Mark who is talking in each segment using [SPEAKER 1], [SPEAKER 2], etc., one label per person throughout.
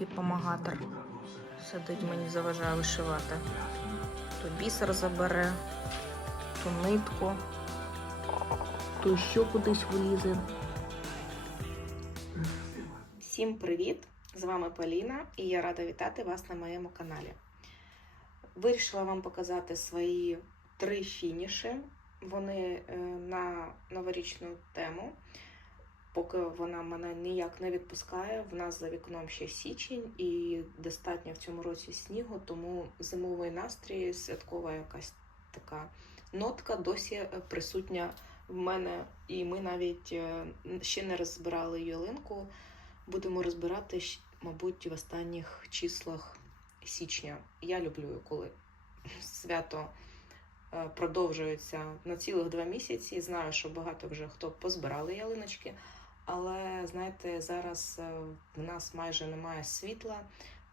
[SPEAKER 1] такий помагатор. Сидить мені заважає вишивати. То бісер забере, то нитку, то ще кудись влізе. Всім привіт! З вами Поліна і я рада вітати вас на моєму каналі. Вирішила вам показати свої три фініші. Вони е, на новорічну тему. Поки вона мене ніяк не відпускає. В нас за вікном ще січень і достатньо в цьому році снігу, тому зимовий настрій, святкова якась така нотка досі присутня в мене. І ми навіть е, ще не розбирали ялинку. Будемо розбирати, мабуть, в останніх числах січня. Я люблю, коли свято е, продовжується на цілих два місяці. Знаю, що багато вже хто позбирали ялиночки, але знаєте, зараз е, в нас майже немає світла.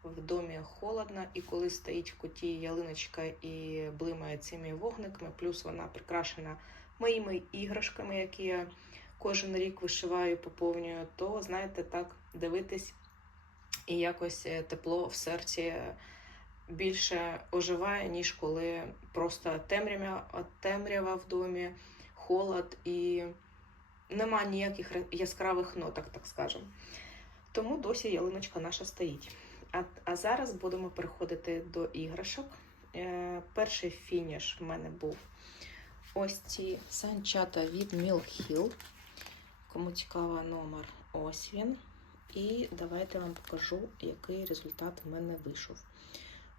[SPEAKER 1] В домі холодно, і коли стоїть в куті ялиночка і блимає цими вогниками, плюс вона прикрашена моїми іграшками, які я кожен рік вишиваю, поповнюю, то знаєте, так дивитись і якось е, тепло в серці більше оживає, ніж коли просто темрява, темрява в домі, холод і нема ніяких яскравих ноток, так скажемо. Тому досі ялиночка наша стоїть. А, а зараз будемо переходити до іграшок. Е, перший фініш в мене був ось ці санчата від Mill Hill. Кому цікаво номер, ось він. І давайте вам покажу, який результат в мене вийшов.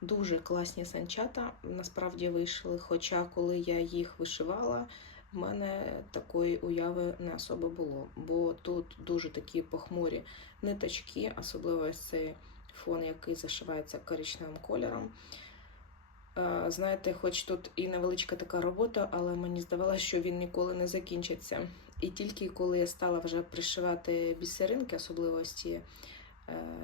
[SPEAKER 1] Дуже класні санчата насправді вийшли. Хоча, коли я їх вишивала, в мене такої уяви не особо було. Бо тут дуже такі похмурі ниточки, особливо ось цей фон, який зашивається коричневим кольором. Е, Знаєте, хоч тут і невеличка така робота, але мені здавалося, що він ніколи не закінчиться. І тільки коли я стала вже пришивати бісеринки, особливо ось ці е,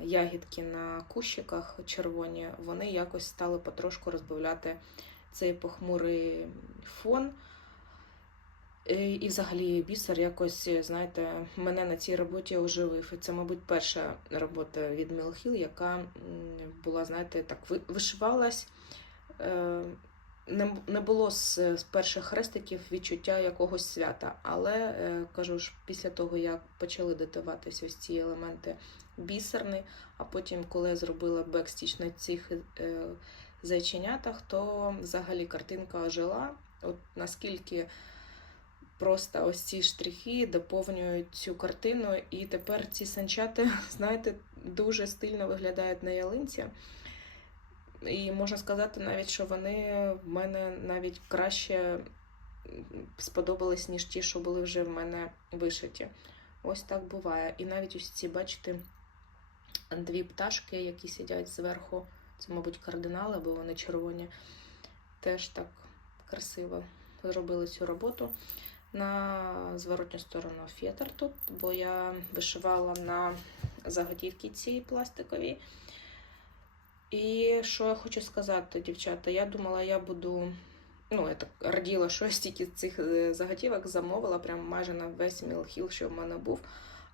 [SPEAKER 1] ягідки на кущиках червоні, вони якось стали потрошку розбавляти цей похмурий фон. І, і взагалі бісер якось, знаєте, мене на цій роботі оживив. І це, мабуть, перша робота від Мілхіл, яка була, знаєте, так вишивалась. Е, не, було з, перших хрестиків відчуття якогось свята. Але е, кажу ж, після того, як почали датуватися ось ці елементи бісерні, а потім, коли я зробила бекстіч на цих е, зайченятах, то взагалі картинка ожила. От наскільки просто ось ці штрихи доповнюють цю картину, і тепер ці санчати, знаєте, дуже стильно виглядають на ялинці. І можна сказати навіть, що вони в мене навіть краще сподобались, ніж ті, що були вже в мене вишиті. Ось так буває. І навіть ось ці, бачите, дві пташки, які сидять зверху, це, мабуть, кардинали, бо вони червоні, теж так красиво зробили цю роботу. На зворотню сторону фетр тут, бо я вишивала на заготівки ці пластикові. І що я хочу сказати, дівчата, я думала, я буду. Ну, я так раділа, що я стільки цих е, заготівок замовила, прям майже на весь мілхіл, що в мене був.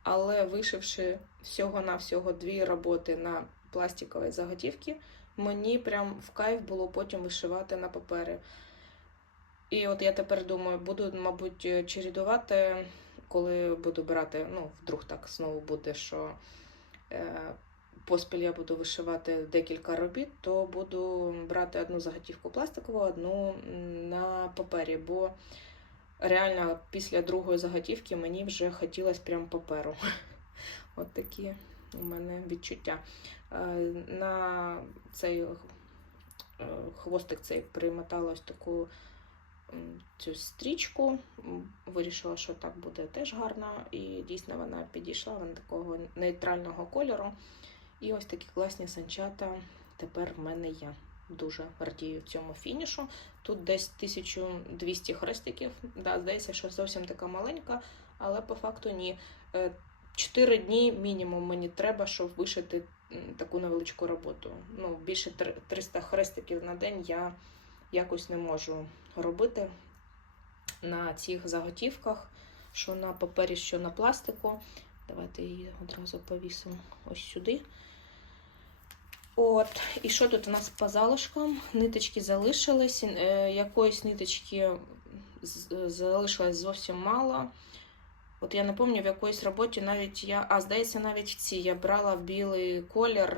[SPEAKER 1] Але вишивши всього-навсього дві роботи на пластиковій заготівці, мені прям в кайф було потім вишивати на папері. І от я тепер думаю, буду, мабуть, чередувати, коли буду брати, ну, вдруг так знову буде, що е, поспіль я буду вишивати декілька робіт, то буду брати одну заготівку пластикову, одну на папері, бо реально після другої заготівки мені вже хотілося прям паперу. От такі у мене відчуття. Е, На цей е, хвостик цей примотала ось таку цю стрічку. Вирішила, що так буде теж гарно, і дійсно вона підійшла, вона такого нейтрального кольору. І ось такі класні санчата тепер в мене є. Дуже радію цьому фінішу. Тут десь 1200 хрестиків. Да, здається, що зовсім така маленька, але по факту ні. 4 дні мінімум мені треба, щоб вишити таку невеличку роботу. Ну, більше тр- 300 хрестиків на день я якось не можу робити на цих заготівках, що на папері, що на пластику. Давайте її одразу повісимо ось сюди. От, і що тут у нас по залишкам? Ниточки залишились, е, якоїсь ниточки залишилось зовсім мало. От я пам'ятаю, в якоїсь роботі навіть я. А, здається, навіть в цій я брала білий колір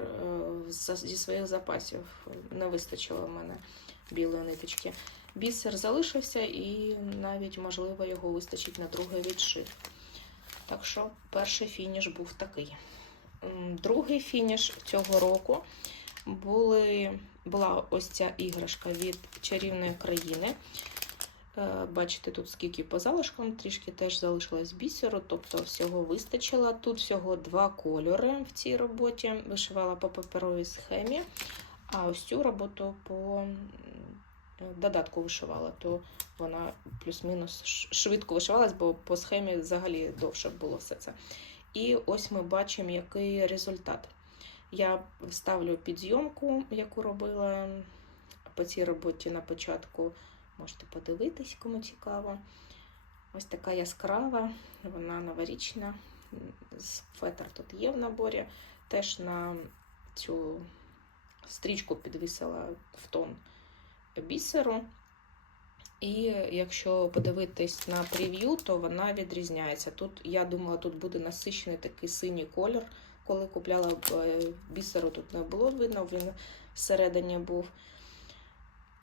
[SPEAKER 1] е, зі своїх запасів. Не вистачило в мене білої ниточки. Бісер залишився і навіть, можливо, його вистачить на другий відшив. Так що перший фініш був такий. Другий фініш цього року були, була ось ця іграшка від чарівної країни. Е, Бачите, тут скільки по залишкам, трішки теж залишилось бісеру, тобто всього вистачило. Тут всього два кольори в цій роботі. Вишивала по паперовій схемі, а ось цю роботу по додатку вишивала, то вона плюс-мінус швидко вишивалась, бо по схемі взагалі довше було все це. І ось ми бачимо, який результат. Я вставлю підзйомку, яку робила по цій роботі на початку. Можете подивитись, кому цікаво. Ось така яскрава, вона новорічна. Фетр тут є в наборі. Теж на цю стрічку підвісила в тон бісеру. І якщо подивитись на прев'ю, то вона відрізняється. Тут, я думала, тут буде насичений такий синій колір. Коли купляла е, бісеру, тут не було видно, він всередині був.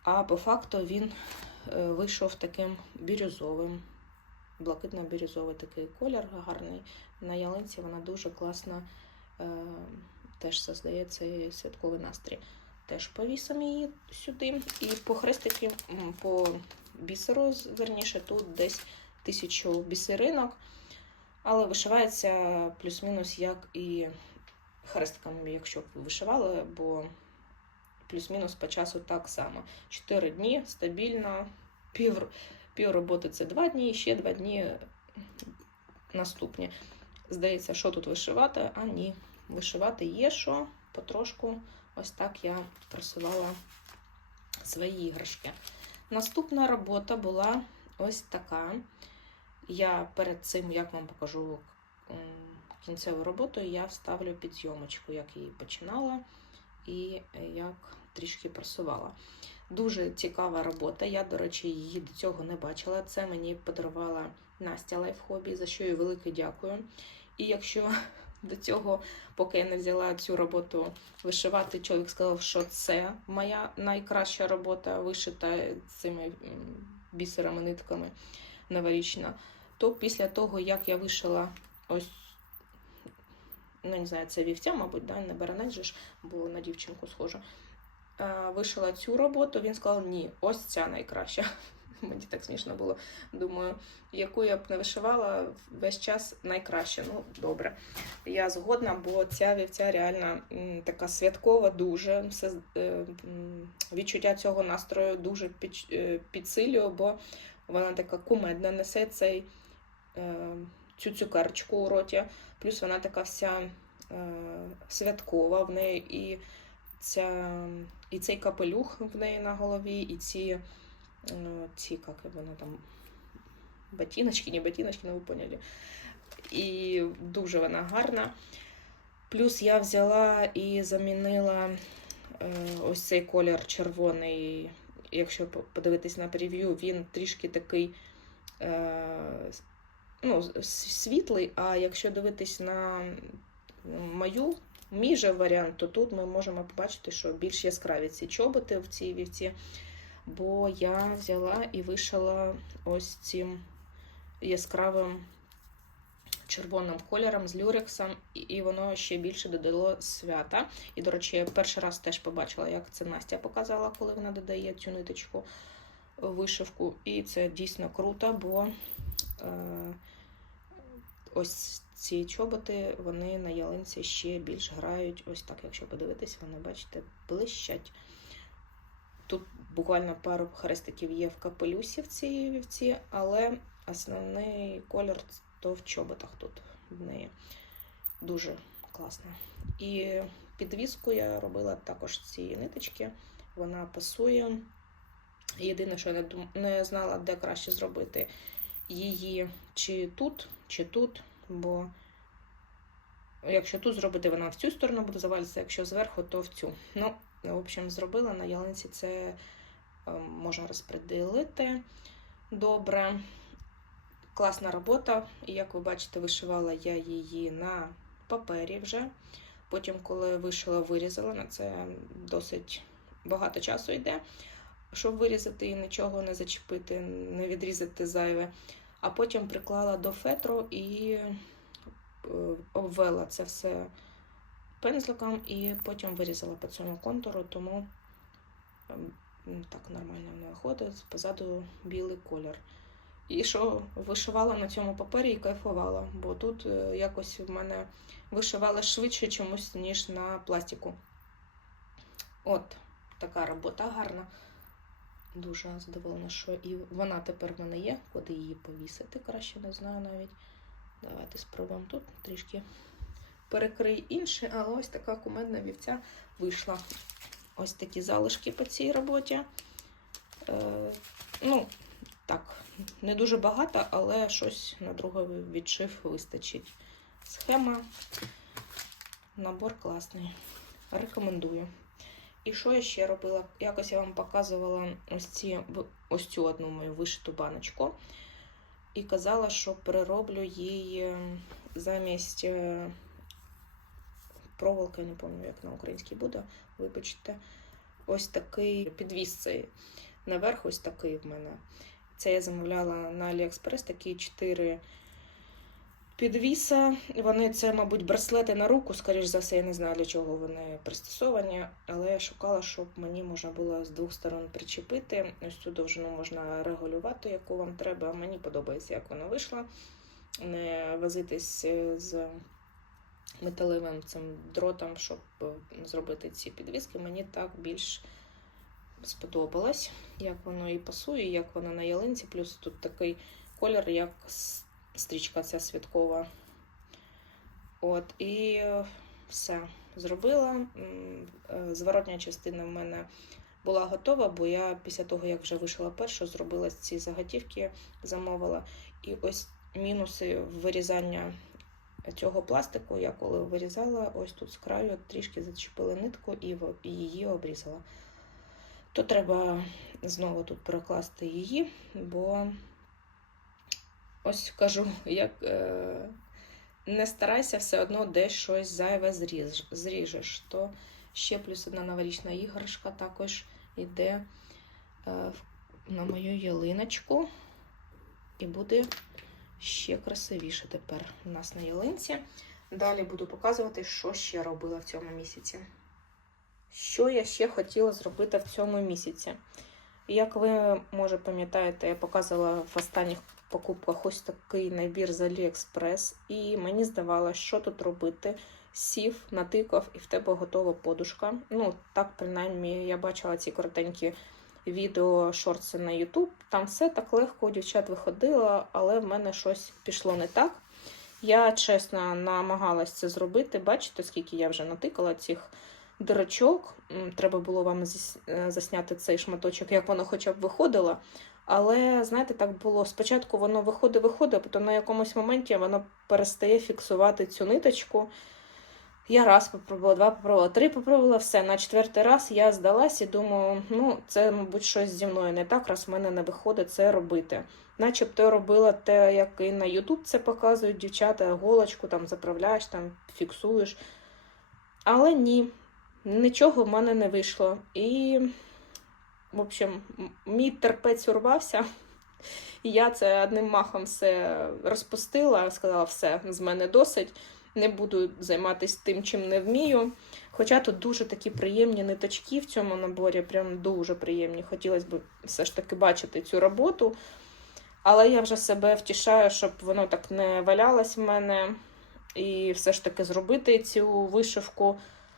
[SPEAKER 1] А по факту він е, вийшов таким бірюзовим, блакитно-бірюзовий такий колір гарний. На ялинці вона дуже класно е, теж создає цей святковий настрій. Теж повісимо її сюди. І по хрестики, по бісеру, верніше, тут десь тисячу бісеринок, але вишивається плюс-мінус як і хрестками, якщо б вишивали, бо плюс-мінус по часу так само. 4 дні стабільно, пів, пів роботи це 2 дні, ще 2 дні наступні. Здається, що тут вишивати? А ні. Вишивати є що, потрошку. Ось так я просувала свої іграшки. Наступна робота була ось така. Я перед цим, як вам покажу кінцеву роботу, я вставлю підзйомочку, як її починала і як трішки просувала. Дуже цікава робота. Я, до речі, її до цього не бачила. Це мені подарувала Настя Лайфхобі, за що їй велике дякую. І якщо до цього, поки я не взяла цю роботу вишивати, чоловік сказав, що це моя найкраща робота, вишита цими бісерами, нитками новорічна, то після того, як я вишила ось, ну не знаю, це вівця, мабуть, да, не баранець же ж, бо на дівчинку схожа. Вишила цю роботу, він сказав, ні, ось ця найкраща. Мені так смішно було. Думаю, яку я б не вишивала весь час найкраще. Ну, добре. Я згодна, бо ця вівця реально така святкова, дуже все, е, відчуття цього настрою дуже під, е, підсилює, бо вона така кумедна, несе цей, е, цю цукерочку у роті. Плюс вона така вся святкова в неї і, ця, і цей капелюх в неї на голові, і ці, ці як воно там, ботиночки, не ботиночки, ну ви поняли. І дуже вона гарна. Плюс я взяла і замінила е, ось цей колір червоний. Якщо подивитись на прев'ю, він трішки такий е, ну, світлий, а якщо дивитись на мою мій же варіант, то тут ми можемо побачити, що більш яскраві ці чоботи в цій вівці. Бо я взяла і вишила ось цим яскравим червоним кольором з люрексом, і- воно ще більше додало свята. І, до речі, я перший раз теж побачила, як це Настя показала, коли вона додає цю ниточку вишивку. І це дійсно круто, бо е, ось ці чоботи вони на ялинці ще більш грають. Ось так, якщо подивитись, вони, бачите, блищать. Тут буквально пару хрестиків є в капелюсі в цій вівці, але основний колір то в чоботах тут в неї. Дуже класно. І підвіску я робила також цієї ниточки. Вона пасує. Єдине, що я не знала, де краще зробити її чи тут, чи тут, бо Якщо тут зробити, вона в цю сторону буде завалитися, якщо зверху, то в цю. Ну, в общем, зробила на ялинці це е, можна розподілити добре. Класна робота. І як ви бачите, вишивала я її на папері вже. Потім, коли вишила, вирізала, на це досить багато часу йде, щоб вирізати і нічого не зачепити, не відрізати зайве. А потім приклала до фетру і е, обвела це все пензликом і потім вирізала по цьому контуру, тому ем, так нормально воно виходить. Позаду білий колір. І що вишивала на цьому папері і кайфувала, бо тут е, якось в мене вишивала швидше чомусь, ніж на пластику. От, така робота гарна. Дуже задоволена, що і вона тепер в мене є, куди її повісити, краще не знаю навіть. Давайте спробуємо тут трішки перекрий інше, але ось така кумедна вівця вийшла. Ось такі залишки по цій роботі. Е, ну, так, не дуже багато, але щось на другий відшив вистачить. Схема, набор класний. Рекомендую. І що я ще робила? Якось я вам показувала ось, ці, ось цю одну мою вишиту баночку. І казала, що перероблю її замість е, проволоки, не пам'ятаю, як на українській буде, вибачте. Ось такий підвіс цей. Наверх ось такий в мене. Це я замовляла на Aliexpress такі 4 підвіса. Вони це, мабуть, браслети на руку, скоріш за все, я не знаю, для чого вони пристосовані, але я шукала, щоб мені можна було з двох сторон причепити. Ось цю довжину можна регулювати, яку вам треба. Мені подобається, як воно вийшло. Не возитись з металевим цим дротом, щоб зробити ці підвіски. Мені так більш сподобалось, як воно і пасує, як воно на ялинці. Плюс тут такий колір, як стрічка ця святкова. От, і все зробила. Зворотня частина в мене була готова, бо я після того, як вже вишила першу, зробила ці заготівки, замовила. І ось мінуси вирізання цього пластику. Я коли вирізала, ось тут з краю трішки зачепила нитку і її обрізала. То треба знову тут перекласти її, бо ось кажу, як е, не старайся все одно десь щось зайве зріж, зріжеш. То ще плюс одна новорічна іграшка також йде е, на мою ялиночку. І буде ще красивіше тепер у нас на ялинці. Далі буду показувати, що ще робила в цьому місяці. Що я ще хотіла зробити в цьому місяці? Як ви, може, пам'ятаєте, я показувала в останніх покупках ось такий набір з AliExpress, і мені здавалося, що тут робити. Сів, натикав, і в тебе готова подушка. Ну, так, принаймні, я бачила ці коротенькі відео, шорти на YouTube. Там все так легко дівчат виходило, але в мене щось пішло не так. Я чесно намагалась це зробити. Бачите, скільки я вже натикала цих дирочок. Треба було вам засняти цей шматочок, як воно хоча б виходило. Але, знаєте, так було. Спочатку воно виходить, виходить, а потім на якомусь моменті воно перестає фіксувати цю ниточку. Я раз попробувала, два попробувала, три попробувала, все. На четвертий раз я здалась і думаю, ну, це, мабуть, щось зі мною не так, раз в мене не виходить це робити. Начебто робила те, як і на YouTube це показують дівчата, голочку там заправляєш, там фіксуєш. Але ні, нічого в мене не вийшло. І, в общем, мій терпець урвався. І я це одним махом все розпустила, сказала, все, з мене досить. Не буду займатися тим, чим не вмію. Хоча тут дуже такі приємні ниточки в цьому наборі, прям дуже приємні. Хотілося б все ж таки бачити цю роботу. Але я вже себе втішаю, щоб воно так не валялось в мене. І все ж таки зробити цю вишивку.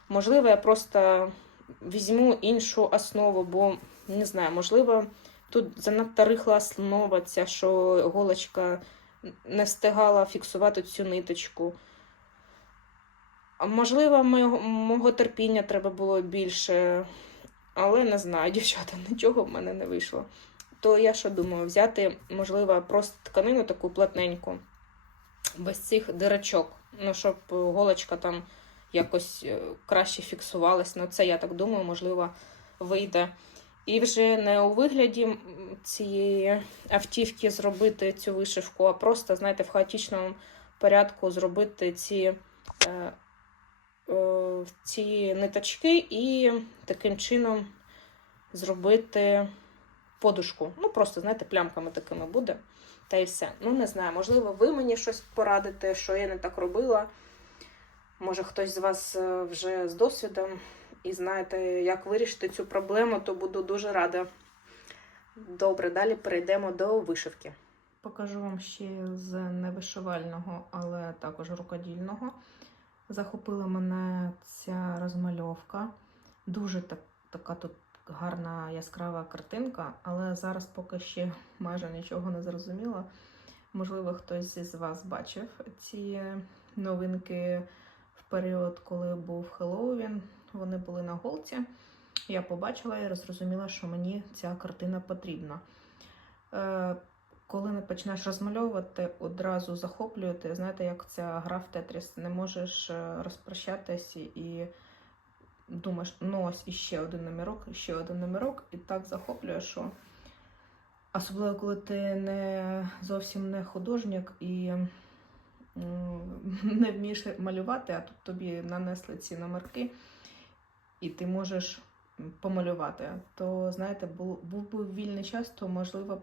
[SPEAKER 1] Можливо, я просто візьму іншу основу, бо не знаю, можливо, тут занадто рихла основа ця, що голочка не встигала фіксувати цю ниточку. Можливо, мого, терпіння треба було більше, але не знаю, дівчата, нічого в мене не вийшло. То я що думаю, взяти, можливо, просто тканину таку плотненьку, без цих дирочок. Ну, щоб голочка там якось е, краще фіксувалась. Ну, це я так думаю, можливо, вийде. І вже не у вигляді цієї автівки зробити цю вишивку, а просто, знаєте, в хаотичному порядку зробити ці, е, ці ниточки і таким чином зробити подушку. Ну, просто, знаєте, плямками такими буде. Та і все. Ну, не знаю, можливо, ви мені щось порадите, що я не так робила. Може, хтось з вас е, вже з досвідом і знаєте, як вирішити цю проблему, то буду дуже рада. Добре, далі перейдемо до вишивки. Покажу вам ще з невишивального, але також рукодільного. Захопила мене ця розмальовка. Дуже так, така тут гарна яскрава картинка, але зараз поки ще майже нічого не зрозуміло. Можливо, хтось із вас бачив ці новинки в період, коли був Хеллоуін. Вони були на голці. Я побачила і зрозуміла, що мені ця картина потрібна. Коли не почнеш розмальовувати, одразу захоплюєте. Знаєте, як ця гра в Тетріс. Не можеш е, розпрощатись і думаєш, ну ось іще один номерок, іще один номерок, і так захоплює, що особливо, коли ти не зовсім не художник і не вмієш малювати, а тут тобі нанесли ці номерки, і ти можеш помалювати. То, знаєте, був, був би вільний час, то можливо.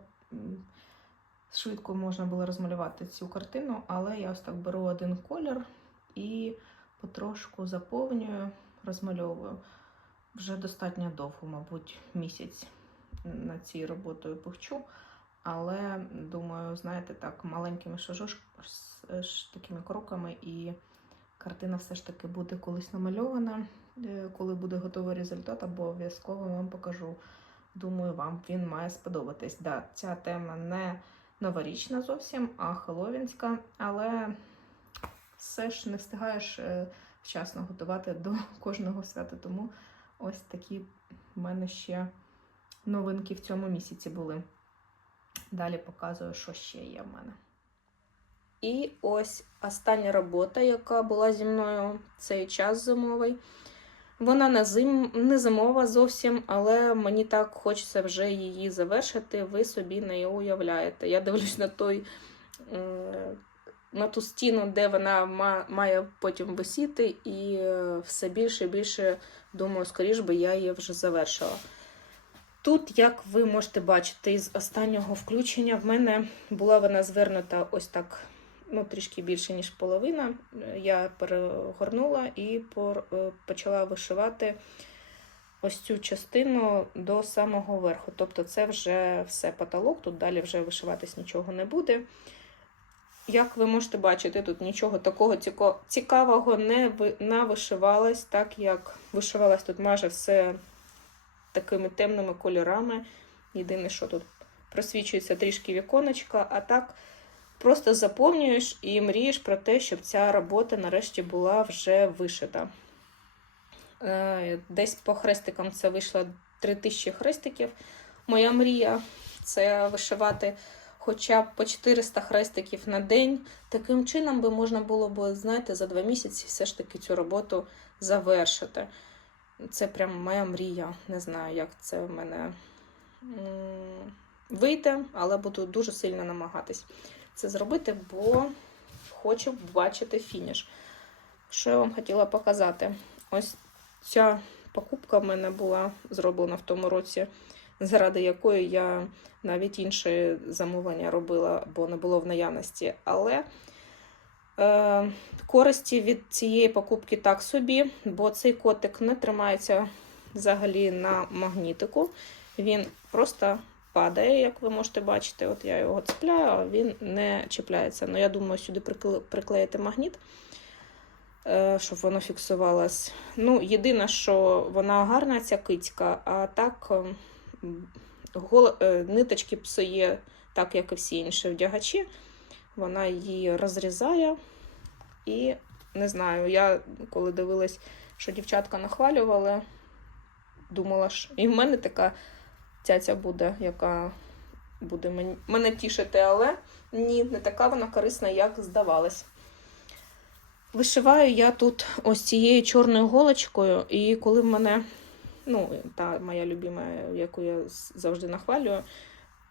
[SPEAKER 1] Швидко можна було розмалювати цю картину, але я ось так беру один колір і потрошку заповнюю, розмальовую. Вже достатньо довго, мабуть, місяць на цій роботою пухчу. Але думаю, знаєте, так, маленькими шажош, такими кроками, і картина все ж таки буде колись намальована. Е, Коли буде готовий результат, або обов'язково вам покажу. Думаю, вам він має сподобатись. Да, ця тема не новорічна зовсім, а хеллоуінська, але все ж не встигаєш е, вчасно готувати до кожного свята. Тому ось такі в мене ще новинки в цьому місяці були. Далі показую, що ще є в мене. І ось остання робота, яка була зі мною цей час зимовий. Вона не, зим, не зимова зовсім, але мені так хочеться вже її завершити. Ви собі не уявляєте. Я дивлюсь на той е, на ту стіну, де вона має потім висіти, і е, все більше і більше думаю, скоріш би я її вже завершила. Тут, як ви можете бачити, із останнього включення в мене була вона звернута ось так, ну, трішки більше, ніж половина. Я перегорнула і е, почала вишивати ось цю частину до самого верху. Тобто це вже все потолок, тут далі вже вишиватись нічого не буде. Як ви можете бачити, тут нічого такого цікавого не ви- навишивалось, так як вишивалось тут майже все такими темними кольорами. Єдине, що тут просвічується трішки віконечка, а так просто заповнюєш і мрієш про те, щоб ця робота нарешті була вже вишита. Е, Десь по хрестикам це вийшло 3000 хрестиків. Моя мрія це вишивати хоча б по 400 хрестиків на день. Таким чином би можна було б, знаєте, за два місяці все ж таки цю роботу завершити. Це прям моя мрія. Не знаю, як це в мене вийде, але буду дуже сильно намагатись це зробити, бо хочу бачити фініш. Що я вам хотіла показати? Ось ця покупка в мене була зроблена в тому році, заради якої я навіть інше замовлення робила, бо не було в наявності. Але е, користі від цієї покупки так собі, бо цей котик не тримається взагалі на магнітику. Він просто падає, як ви можете бачити. От я його цепляю, а він не чіпляється. Ну, я думаю, сюди приклеїти магніт, е, щоб воно фіксувалось. Ну, єдине, що вона гарна, ця кицька, а так ем, гол- е, ниточки псує, так як і всі інші вдягачі. Вона її розрізає. І не знаю, я коли дивилась, що дівчатка нахвалювали, думала, що і в мене така цяця буде, яка буде мен- мене тішити, але ні, не така вона корисна, як здавалось. Вишиваю я тут ось цією чорною голочкою, і коли в мене, ну, та моя любима, яку я завжди нахвалюю,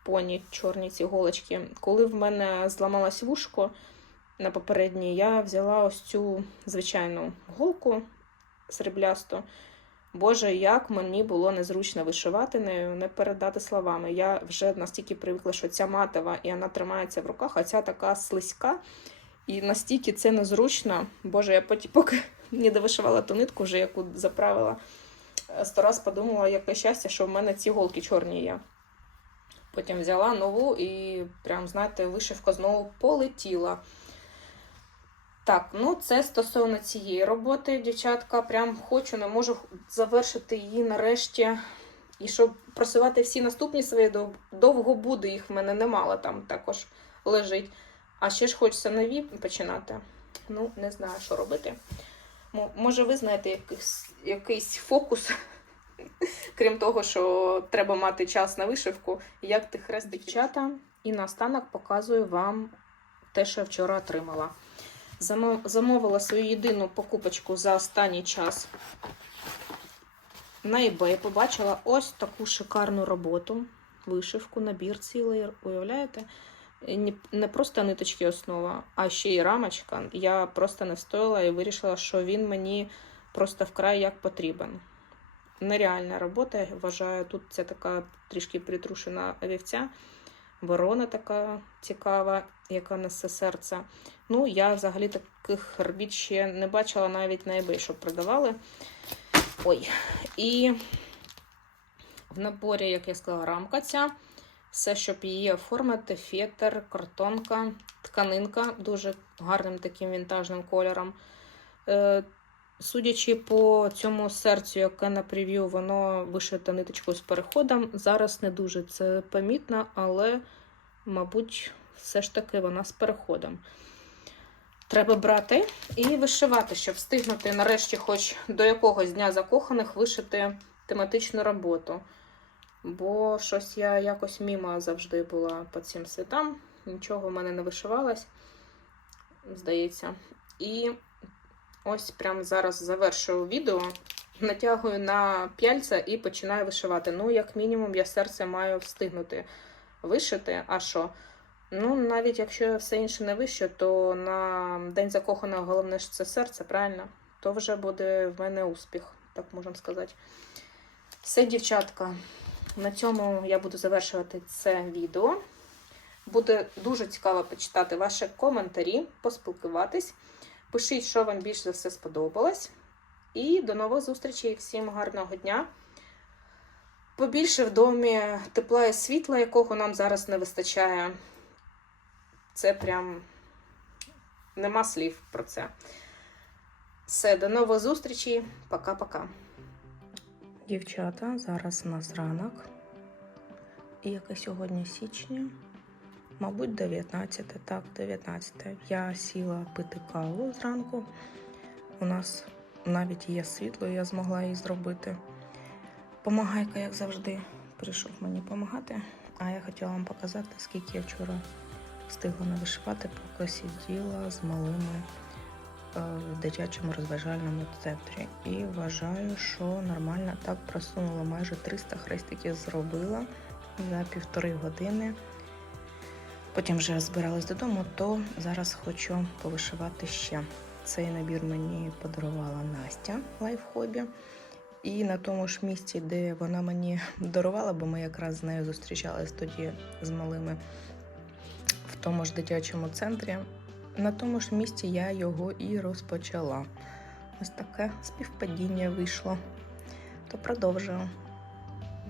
[SPEAKER 1] поні чорні ці голочки, коли в мене зламалось вушко на попередній, я взяла ось цю звичайну голку сріблясту. Боже, як мені було незручно вишивати нею, не передати словами. Я вже настільки привикла, що ця матова і вона тримається в руках, а ця така слизька. І настільки це незручно. Боже, я потім, поки не довишивала ту нитку, вже яку заправила, е, сто раз подумала, яке щастя, що в мене ці голки чорні є. Потім взяла нову і прям, знаєте, вишивка знову полетіла. Так, ну це стосовно цієї роботи, дівчатка. Прям хочу, не можу завершити її нарешті. І щоб просувати всі наступні свої довго буде, їх в мене немало там також лежить. А ще ж хочеться нові починати. Ну, не знаю, що робити. Може, ви знаєте якийсь, якийсь фокус, крім того, що треба мати час на вишивку, як ти хрест дівчата. І наостанок показую вам те, що я вчора отримала. Замо- Замовила свою єдину покупочку за останній час на eBay. Побачила ось таку шикарну роботу. Вишивку, набір цілий. Уявляєте? Не- Не просто ниточки основа, а ще й рамочка. Я просто не встояла і вирішила, що він мені просто вкрай як потрібен. Нереальна робота, я вважаю. Тут це така трішки притрушена вівця. Ворона така цікава, яка несе серце. Ну, я взагалі таких робіт ще не бачила навіть на eBay, щоб продавали. Ой. І в наборі, як я сказала, рамка ця. Все, щоб її оформити, фетр, картонка, тканинка дуже гарним таким вінтажним кольором. Судячи по цьому серцю, яке на прев'ю, воно вишите ниточкою з переходом. Зараз не дуже це помітно, але, мабуть, все ж таки вона з переходом. Треба брати і вишивати, щоб встигнути нарешті, хоч до якогось дня закоханих, вишити тематичну роботу. Бо щось я якось мімо завжди була по цим святам. Нічого в мене не вишивалось, здається. І ось прямо зараз завершую відео, натягую на п'яльця і починаю вишивати. Ну, як мінімум, я серце маю встигнути вишити. А що? Ну, навіть якщо я все інше не вище, то на День закоханого головне ж це серце, правильно? То вже буде в мене успіх, так можна сказати. Все, дівчатка. На цьому я буду завершувати це відео. Буде дуже цікаво почитати ваші коментарі, поспілкуватись. Пишіть, що вам більш за все сподобалось. І до нових зустрічей. Всім гарного дня. Побільше в домі тепла і світла, якого нам зараз не вистачає. Це прям нема слів про це. Все, до нових зустрічей. Пока-пока. Дівчата, зараз у нас ранок. І яке сьогодні січня? Мабуть, 19, так, 19. Я сіла пити каву зранку. У нас навіть є світло, я змогла її зробити. Помагайка, як завжди, прийшов мені допомагати. А я хотіла вам показати, скільки я вчора встигла навишивати, поки сиділа з малими е, в дитячому розважальному центрі. І вважаю, що нормально так просунула. Майже 300 хрестиків зробила за півтори години. Потім вже збиралась додому, то зараз хочу повишивати ще. Цей набір мені подарувала Настя лайфхобі. І на тому ж місці, де вона мені дарувала, бо ми якраз з нею зустрічались тоді з малими в тому ж дитячому центрі. На тому ж місці я його і розпочала. Ось таке співпадіння вийшло. То продовжую.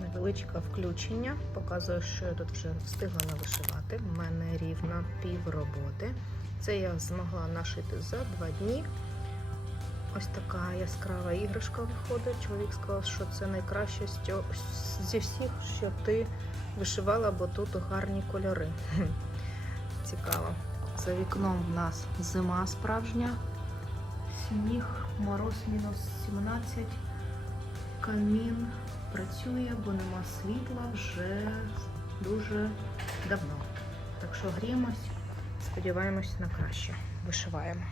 [SPEAKER 1] Невеличке включення. Показую, що я тут вже встигла навишивати. У мене рівно пів роботи. Це я змогла нашити за два дні. Ось така яскрава іграшка виходить. Чоловік сказав, що це найкраще зі всіх, що ти вишивала, бо тут гарні кольори. Цікаво. За вікном в нас зима справжня. Сніг, мороз мінус 17. Камін працює, бо нема світла вже дуже давно. Так що гріємось, сподіваємось на краще. Вишиваємо.